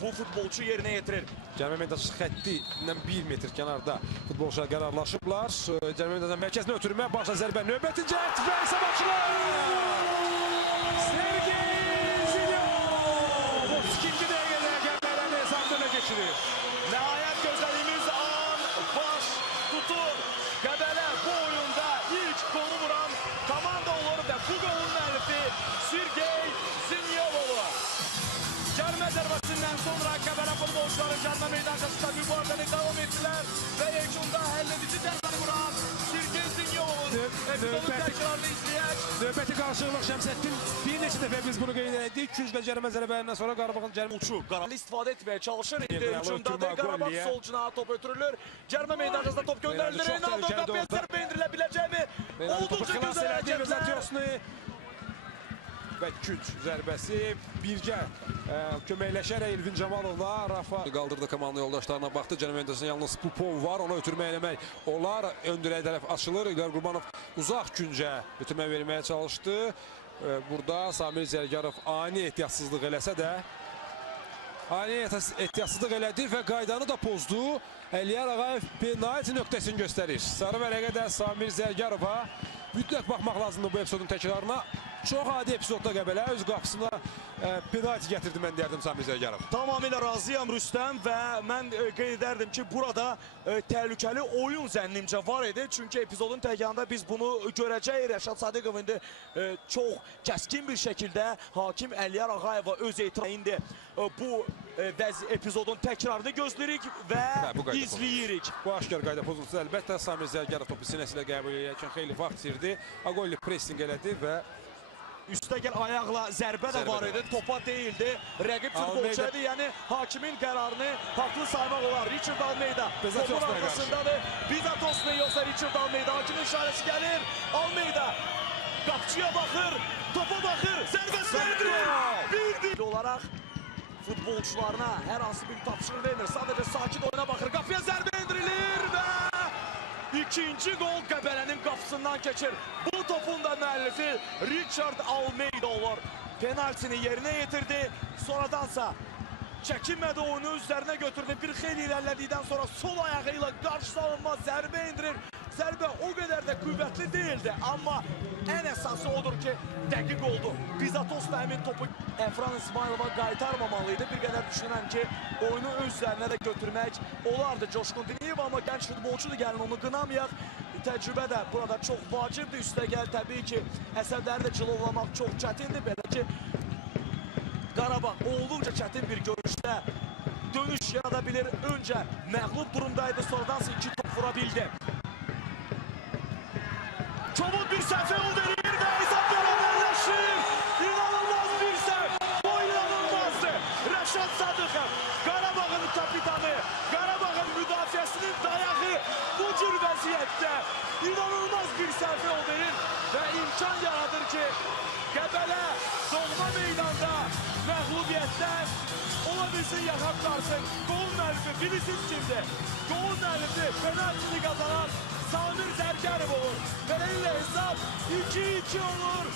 bu futbolçu yerinə yetirir. Cərimə meydançası xəttindən 1 metr kənarda futbolçular qərarlaşıblar. Cərimə meydançasının mərkəzinə ötürmə, başla zərbə, növbətinci və hesab açılır! Sergey Zilyov 32-ci dəqiqədə Qəbələnin hesabına geçirir. Nəhayət gözlədiyimiz an baş tutur. Qəbələ bu oyunda ilk golu vuran komanda olur və bu golun müəllifi Sergey Zilyov. Cərimə zərbəsindən sonra Qəbələ futbolçuları cərimə meydançasında mübarizəni davam etdilər və yekunda həlledici zərbəni vuran Sergey Zilyov'un epizodun təkrarını izləyək. Növbəti qarşılıq Şəmsəddin bir neçə dəfə biz bunu qeyd etdik. 200 və cərimə zərbəsindən sonra Qarabağın cərimə uçu Qarabağ istifadə etməyə çalışır. İndi hücumdadır. Qarabağ sol cinaha top ötürülür. Cərimə meydançasında top göndərilir. Reynaldo qapıya zərbə indirilə biləcəkmi? Olduqca gözəl hərəkətlər. Və güc zərbəsi birgə köməkləşərək Elvin Camalovla Rafa qaldırdı komanda yoldaşlarına baxdı. Cərimə meydançasında yalnız Popov var. Ona ötürmə eləmək olar. Ön dirəyə tərəf açılır. İlqar Qurbanov uzaq güncə ötürmə verməyə çalışdı. Burada Samir Zərgarov ani ehtiyatsızlıq eləsə də ehtiyatsızlıq elədi və qaydanı da pozdu. Əliyar Ağayev penalti nöqtəsini göstərir. Sarı vərəqədə Samir Zərgarova mütləq baxmaq lazımdır bu epizodun təkrarına. Çox adi epizodda Qəbələ öz qapısına penalti gətirdi, mən deyərdim Samir Zərgarov. Tamamilə razıyam Rüstəm və mən qeyd edərdim ki, burada təhlükəli oyun zənnimcə var idi. Çünki epizodun təkrarında biz bunu görəcəyik. Rəşad Sadiqov indi çox kəskin bir şəkildə hakim Əliyar Ağayeva öz etirazında bu epizodun təkrarını gözləyirik və izləyirik. Bu aşkar qayda pozulsa əlbəttə Samir Zərgarov topu sinəsilə qəbul edərkən xeyli vaxt itirdi. Agolli pressing elədi və üstəgəl ayaqla zərbə də var idi, topa deyildi. Rəqib futbolçuydu, yəni hakimin qərarını haqlı saymaq olar. Richard Almeida topun arkasındadır. Bizatos'la yoxsa Richard Almeida. Hakimin işarəsi gəlir. Almeida qapçıya baxır, topa baxır, zərbəsi bir olaraq futbolçularına hər hansı bir tapşırıq vermir. Sadəcə sakit oyuna baxır. Qapıya zərbə indirilir və İkinci gol Qəbələnin qapısından keçir. Bu topun da müəllifi Richard Almeida olur. Penaltini yerinə yetirdi. Sonradansa çəkinmədi, oyunu üzərinə götürdü. Bir xeyli irəlilədikdən sonra sol ayağı ilə qarşı savunma zərbə indirir. Zərbə o qədər də qüvvətli deyildi. Amma ən əsası odur ki, dəqiq oldu. Bizatos da həmin topu Əfran İsmailova qaytarmamalıydı. Bir qədər düşünən ki, oyunu öz üzərinə də götürmək olardı Coşqun Diniyev. Amma gənc futbolçudur, gəlin onu qınamayaq. Təcrübə də burada çox vacibdir. Üstəgəl təbii ki, əsəbləri də cilovlamaq çox çətindir. Belə ki, Qarabağ olduqca çətin bir görüşdə dönüş yarada bilir. Öncə məğlub durumdaydı, sonradansa 2 top vura bildi. Çabuk bir səhvə yol verir və hesab bərabərləşir. İnanılmaz bir səhv. O inanılmazdı. Rəşad Sadıqov, Qarabağın kapitanı, Qarabağın müdafiəsinin dayağı bu cür vəziyyətdə inanılmaz bir səhvə yol verir və imkan yaradır ki, Qəbələ doğma meydanda məğlubiyyətdən ola bilsin yaxa qutarsın. Qolun müəllifi bilirsiniz kimdir? Qolun müəllifi penaltini qazanan Samir Zərgarov olur. Beləliklə hesab 2-2 olur.